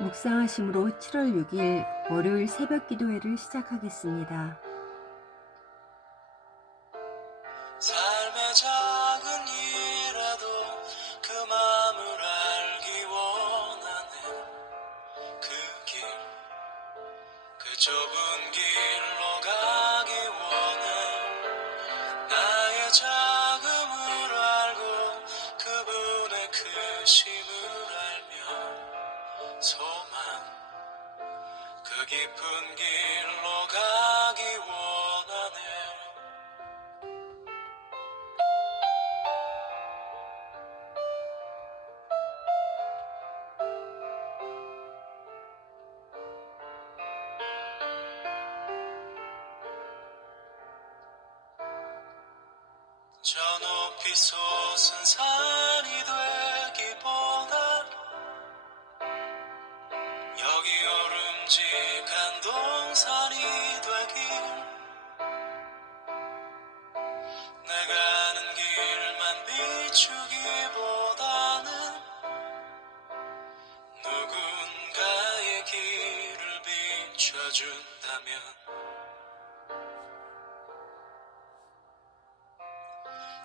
묵상하심으로 7월 6일 월요일 새벽 기도회를 시작하겠습니다. 삶의 작은 일에도 그 맘을 알기 원하네. 그 길, 그 좁은 길로 가기 원해. 나의 작음을 알고 그분의 크심을 알며 소망, 그 깊은 길로 가기 원하네. 저 높이 솟은 산이 되기보다 여기 오름직한 동산이 되길, 내가 아는 길만 비추기보다는 누군가의 길을 비춰준다면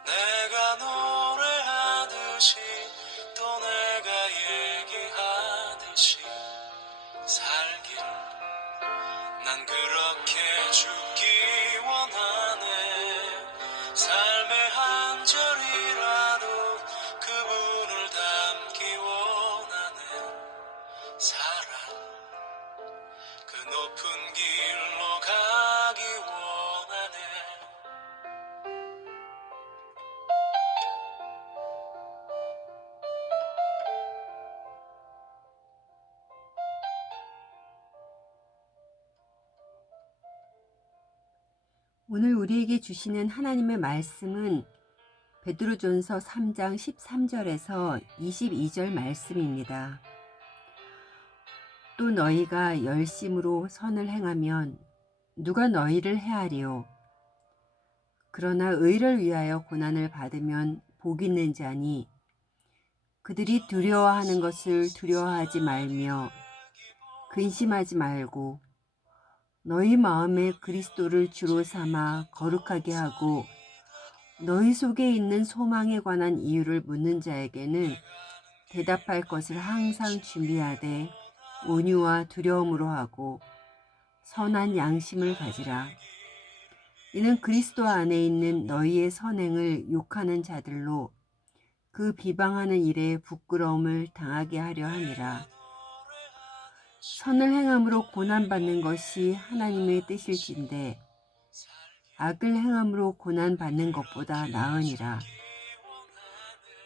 내가 노래하듯이 또 내가 얘기하듯이 살길, 난 그렇게 죽기 원하네. 삶의 한 절이라도 그분을 담기 원하네. 사랑, 그 높은 길로 가기 원하네. 오늘 우리에게 주시는 하나님의 말씀은 베드로전서 3장 13절에서 22절 말씀입니다. 또 너희가 열심으로 선을 행하면 누가 너희를 해하리요? 그러나 의를 위하여 고난을 받으면 복 있는 자니 그들이 두려워하는 것을 두려워하지 말며 근심하지 말고 너희 마음에 그리스도를 주로 삼아 거룩하게 하고 너희 속에 있는 소망에 관한 이유를 묻는 자에게는 대답할 것을 항상 준비하되 온유와 두려움으로 하고 선한 양심을 가지라. 이는 그리스도 안에 있는 너희의 선행을 욕하는 자들로 그 비방하는 일에 부끄러움을 당하게 하려 함이라. 선을 행함으로 고난받는 것이 하나님의 뜻일진데 악을 행함으로 고난받는 것보다 나으니라.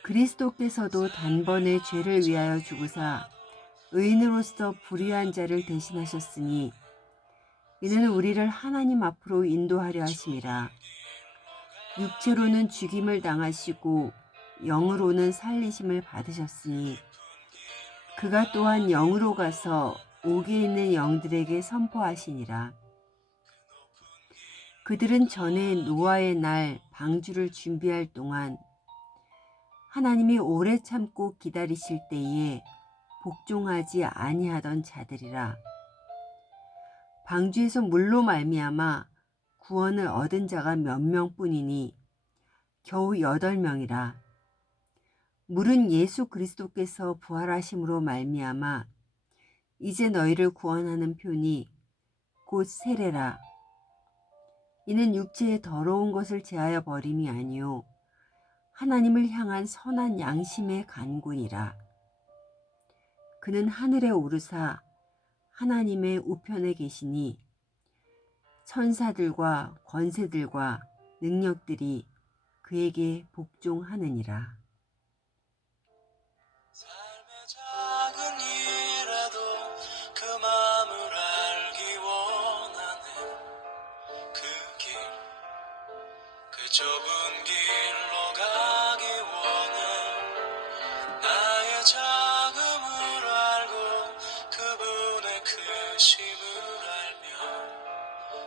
그리스도께서도 단번에 죄를 위하여 죽으사 의인으로서 불의한 자를 대신하셨으니 이는 우리를 하나님 앞으로 인도하려 하심이라. 육체로는 죽임을 당하시고 영으로는 살리심을 받으셨으니 그가 또한 영으로 가서 옥에 있는 영들에게 선포하시니라. 그들은 전에 노아의 날 방주를 준비할 동안 하나님이 오래 참고 기다리실 때에 복종하지 아니하던 자들이라. 방주에서 물로 말미암아 구원을 얻은 자가 몇 명뿐이니 겨우 8명이라. 물은 예수 그리스도께서 부활하심으로 말미암아 이제 너희를 구원하는 표니 곧 세례라. 이는 육체의 더러운 것을 제하여 버림이 아니요 하나님을 향한 선한 양심의 간구니라. 그는 하늘에 오르사 하나님의 우편에 계시니 천사들과 권세들과 능력들이 그에게 복종하느니라. 삶의 작은 일에도 그 맘을 알기 원하네. 그 길, 그 좁은 길로 가기 원해. 나의 작음을 알고 그분의 크심을 알며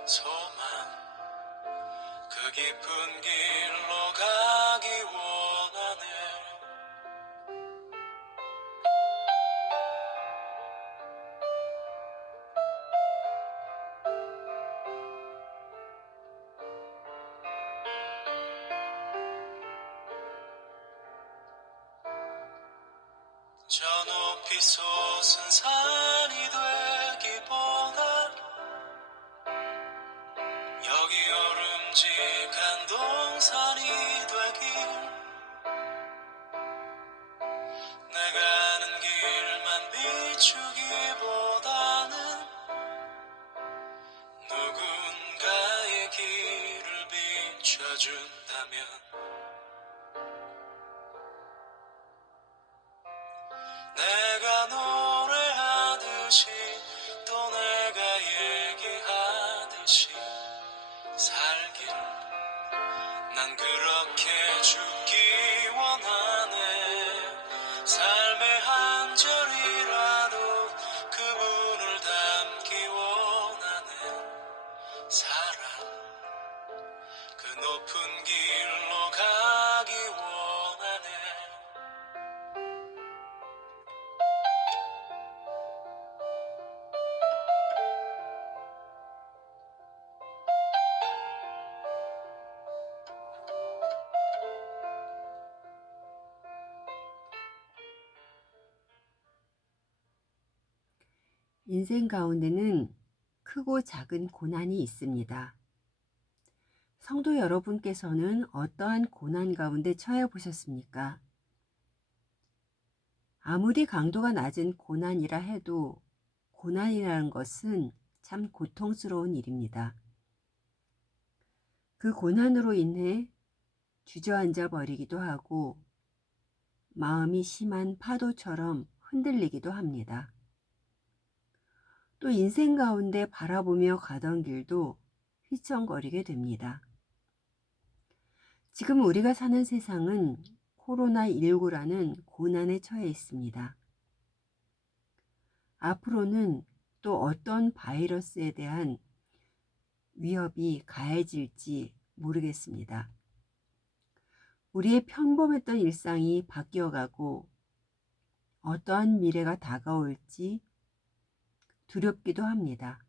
소망, 그 깊은 길로 가기 원하네. 저 높이 솟은 산이 되기보다 여기 오름직한 동산이 되길 내가 아는 길만 비추기보다는 누군가의 길을 비춰준다면 내가 노래하듯이 또 내가 얘기하듯이 살길 난 그렇게 죽기 원하네 삶의 한 절이라도 그분을 닮기 원하네 살아 그 높은 길로 가기 원하네 인생 가운데는 크고 작은 고난이 있습니다. 성도 여러분께서는 어떠한 고난 가운데 처해 보셨습니까? 아무리 강도가 낮은 고난이라 해도 고난이라는 것은 참 고통스러운 일입니다. 그 고난으로 인해 주저앉아 버리기도 하고 마음이 심한 파도처럼 흔들리기도 합니다. 또 인생 가운데 바라보며 가던 길도 휘청거리게 됩니다. 지금 우리가 사는 세상은 코로나19라는 고난에 처해 있습니다. 앞으로는 또 어떤 바이러스에 대한 위협이 가해질지 모르겠습니다. 우리의 평범했던 일상이 바뀌어가고 어떠한 미래가 다가올지 두렵기도 합니다.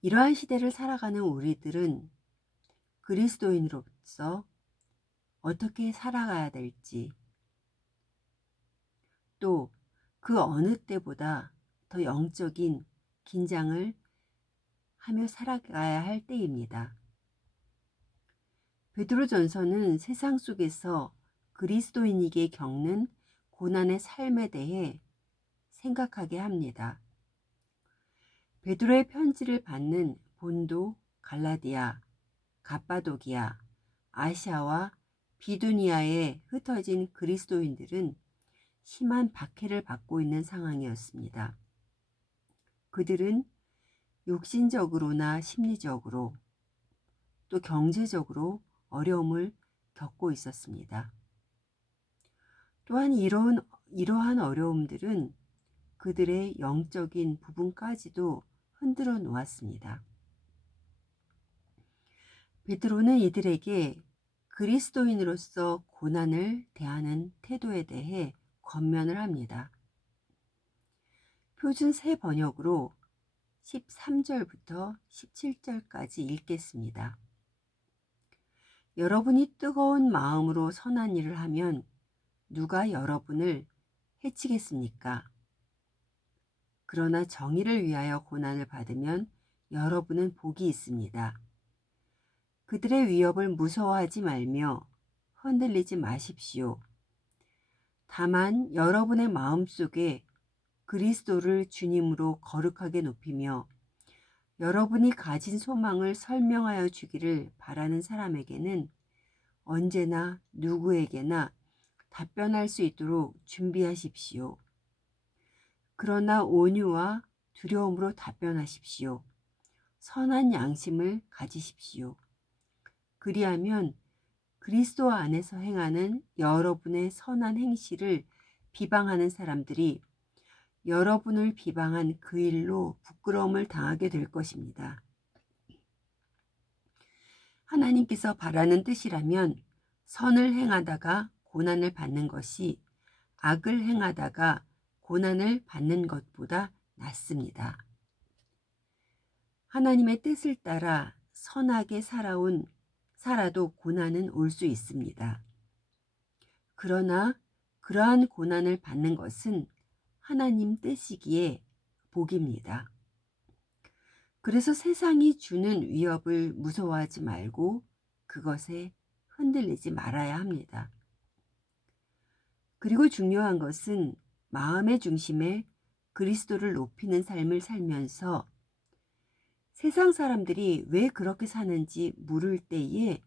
이러한 시대를 살아가는 우리들은 그리스도인으로서 어떻게 살아가야 될지, 또 그 어느 때보다 더 영적인 긴장을 하며 살아가야 할 때입니다. 베드로전서는 세상 속에서 그리스도인에게 겪는 고난의 삶에 대해 생각하게 합니다. 베드로의 편지를 받는 본도, 갈라디아, 갑바도기아, 아시아와 비두니아에 흩어진 그리스도인들은 심한 박해를 받고 있는 상황이었습니다. 그들은 육신적으로나 심리적으로 또 경제적으로 어려움을 겪고 있었습니다. 또한 이러한 어려움들은 그들의 영적인 부분까지도 흔들어 놓았습니다. 베드로는 이들에게 그리스도인으로서 고난을 대하는 태도에 대해 권면을 합니다. 표준 새 번역으로 13절부터 17절까지 읽겠습니다. 여러분이 뜨거운 마음으로 선한 일을 하면 누가 여러분을 해치겠습니까? 그러나 정의를 위하여 고난을 받으면 여러분은 복이 있습니다. 그들의 위협을 무서워하지 말며 흔들리지 마십시오. 다만 여러분의 마음속에 그리스도를 주님으로 거룩하게 높이며 여러분이 가진 소망을 설명하여 주기를 바라는 사람에게는 언제나 누구에게나 답변할 수 있도록 준비하십시오. 그러나 온유와 두려움으로 답변하십시오. 선한 양심을 가지십시오. 그리하면 그리스도 안에서 행하는 여러분의 선한 행실을 비방하는 사람들이 여러분을 비방한 그 일로 부끄러움을 당하게 될 것입니다. 하나님께서 바라는 뜻이라면 선을 행하다가 고난을 받는 것이 악을 행하다가 고난을 받는 것보다 낫습니다. 하나님의 뜻을 따라 선하게 살아도 고난은 올 수 있습니다. 그러나 그러한 고난을 받는 것은 하나님 뜻이기에 복입니다. 그래서 세상이 주는 위협을 무서워하지 말고 그것에 흔들리지 말아야 합니다. 그리고 중요한 것은 마음의 중심에 그리스도를 높이는 삶을 살면서 세상 사람들이 왜 그렇게 사는지 물을 때에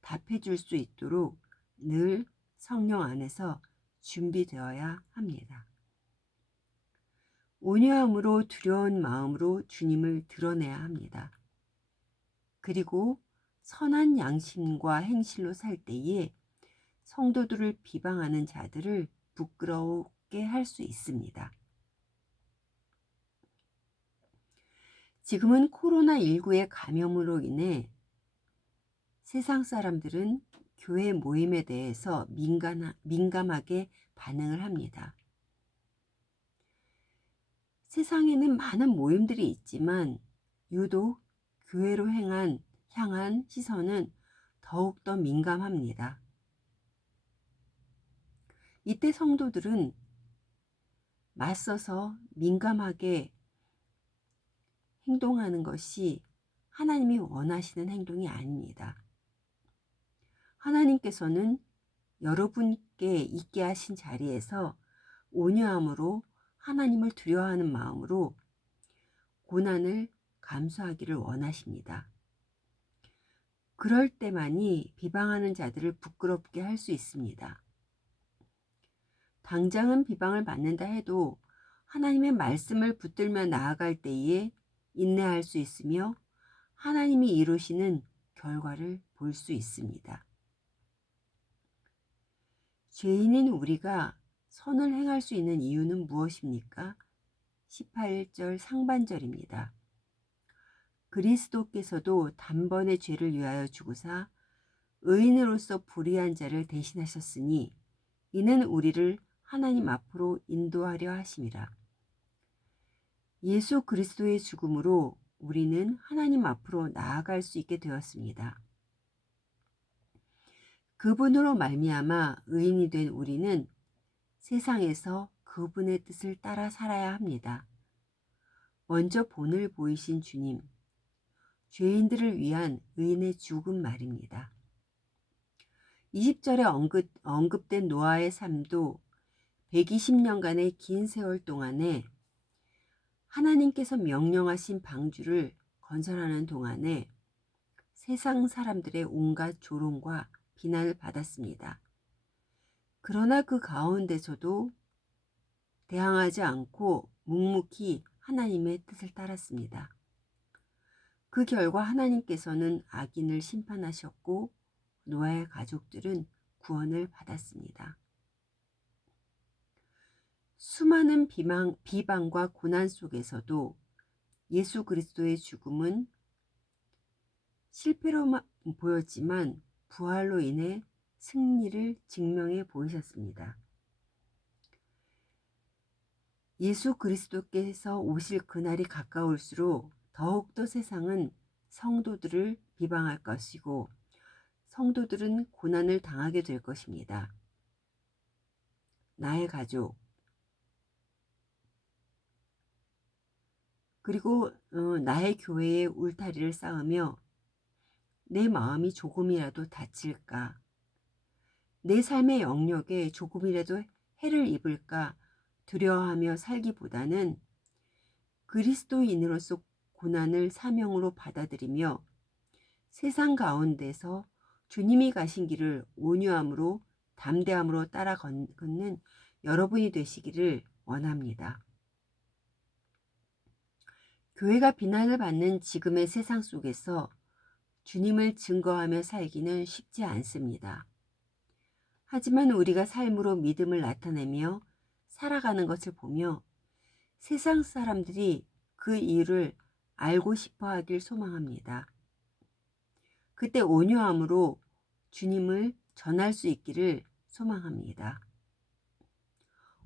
답해 줄 수 있도록 늘 성령 안에서 준비되어야 합니다. 온유함으로 두려운 마음으로 주님을 드러내야 합니다. 그리고 선한 양심과 행실로 살 때에 성도들을 비방하는 자들을 부끄러우게 할 수 있습니다. 지금은 코로나19의 감염으로 인해 세상 사람들은 교회 모임에 대해서 민감하게 반응을 합니다. 세상에는 많은 모임들이 있지만 유독 교회로 향한 시선은 더욱더 민감합니다. 이때 성도들은 맞서서 민감하게 행동하는 것이 하나님이 원하시는 행동이 아닙니다. 하나님께서는 여러분께 있게 하신 자리에서 온유함으로 하나님을 두려워하는 마음으로 고난을 감수하기를 원하십니다. 그럴 때만이 비방하는 자들을 부끄럽게 할 수 있습니다. 당장은 비방을 받는다 해도 하나님의 말씀을 붙들며 나아갈 때에 인내할 수 있으며 하나님이 이루시는 결과를 볼 수 있습니다. 죄인인 우리가 선을 행할 수 있는 이유는 무엇입니까? 18절 상반절입니다. 그리스도께서도 단번에 죄를 위하여 죽으사 의인으로서 불의한 자를 대신하셨으니 이는 우리를 하나님 앞으로 인도하려 하심이라. 예수 그리스도의 죽음으로 우리는 하나님 앞으로 나아갈 수 있게 되었습니다. 그분으로 말미암아 의인이 된 우리는 세상에서 그분의 뜻을 따라 살아야 합니다. 먼저 본을 보이신 주님, 죄인들을 위한 의인의 죽음 말입니다. 20절에 언급된 노아의 삶도 120년간의 긴 세월 동안에 하나님께서 명령하신 방주를 건설하는 동안에 세상 사람들의 온갖 조롱과 비난을 받았습니다. 그러나 그 가운데서도 대항하지 않고 묵묵히 하나님의 뜻을 따랐습니다. 그 결과 하나님께서는 악인을 심판하셨고 노아의 가족들은 구원을 받았습니다. 수많은 비방과 고난 속에서도 예수 그리스도의 죽음은 실패로만 보였지만 부활로 인해 승리를 증명해 보이셨습니다. 예수 그리스도께서 오실 그날이 가까울수록 더욱더 세상은 성도들을 비방할 것이고 성도들은 고난을 당하게 될 것입니다. 나의 가족, 그리고 나의 교회의 울타리를 쌓으며 내 마음이 조금이라도 다칠까, 내 삶의 영역에 조금이라도 해를 입을까 두려워하며 살기보다는 그리스도인으로서 고난을 사명으로 받아들이며 세상 가운데서 주님이 가신 길을 온유함으로 담대함으로 따라 걷는 여러분이 되시기를 원합니다. 교회가 비난을 받는 지금의 세상 속에서 주님을 증거하며 살기는 쉽지 않습니다. 하지만 우리가 삶으로 믿음을 나타내며 살아가는 것을 보며 세상 사람들이 그 이유를 알고 싶어 하길 소망합니다. 그때 온유함으로 주님을 전할 수 있기를 소망합니다.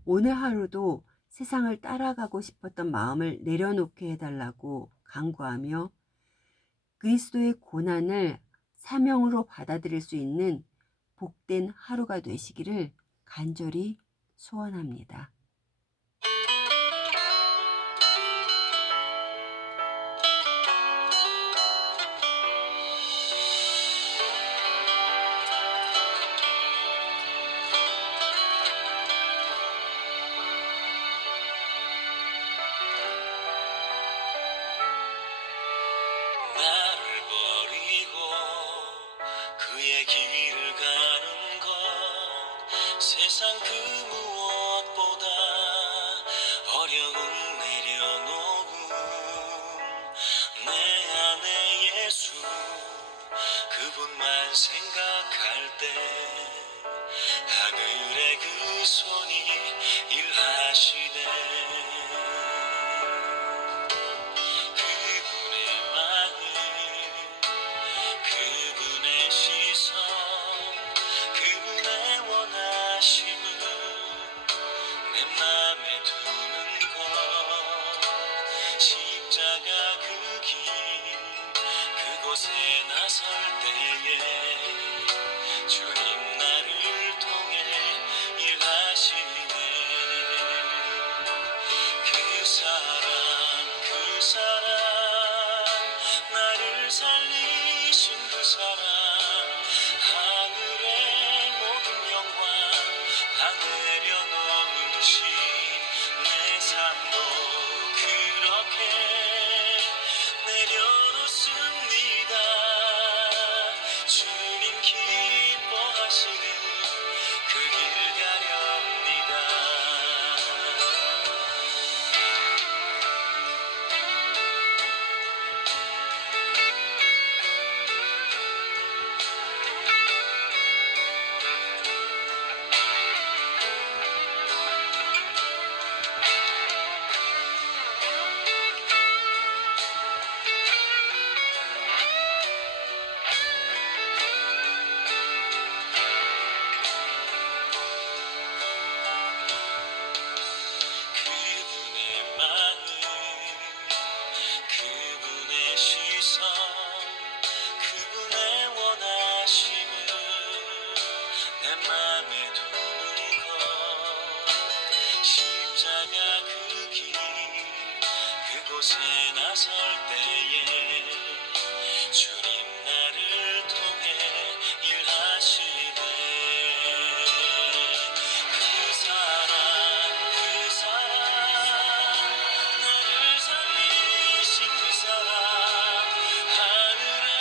오늘 하루도 세상을 따라가고 싶었던 마음을 내려놓게 해달라고 간구하며 그리스도의 고난을 사명으로 받아들일 수 있는 복된 하루가 되시기를 간절히 소원합니다. 나를 버리고 그의 길을 가는 것 세상 그 무엇보다 어려움 내려놓음 내 안에 예수 그분만 생각할 때 하늘의 그 손이 일하시네 그분의 마음 그분의 시선 그분의 원하심을 내 맘에 두는 것 십자가 그 길 그곳에 나설 때에 주님 나를 통해 일하시네 그 사랑 나를 살리신 그 사랑 하늘의 모든 영광 다 내려놓으신 내 삶도 그렇게 내려놓습니다 주님 기뻐하시는 그 길 가렵니다 그분의 마음 그분의 시선 그분의 원하심을 내 맘에 두는 것 십자가 그 길 그곳에 나설 때에 주님 나를 통해 일하시네 그 사랑 나를 살리신 그 사랑 하늘의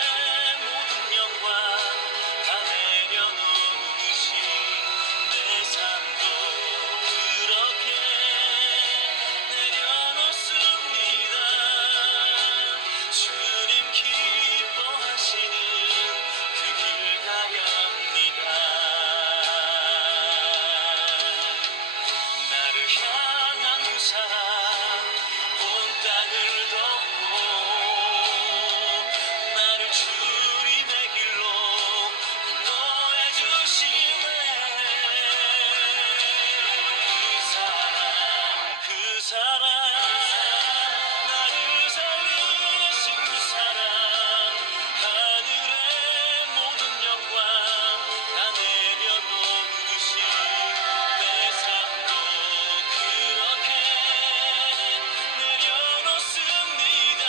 모든 영광 다 내려놓으신 내 삶도 그렇게 내려놓습니다 주님 기뻐하시는 그 길 가렵니다 나를 향한 그 사랑 온 땅을 덮고 나를 주님의 길로 인도해 주시네 그 사랑 나를 살리신 그 사랑 하늘의 모든 영광 다 내려놓으신 내 삶도 그렇게 내려놓습니다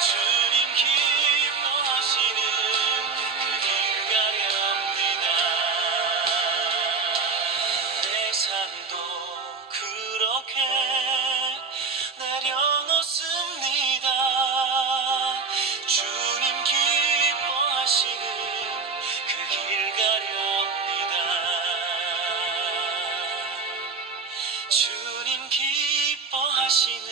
주님 기뻐하시는 그 길 가렵니다 내 삶도 그렇게 내려놓습니다 주님 기뻐하시는 그 길 가렵니다 주님 기뻐하시는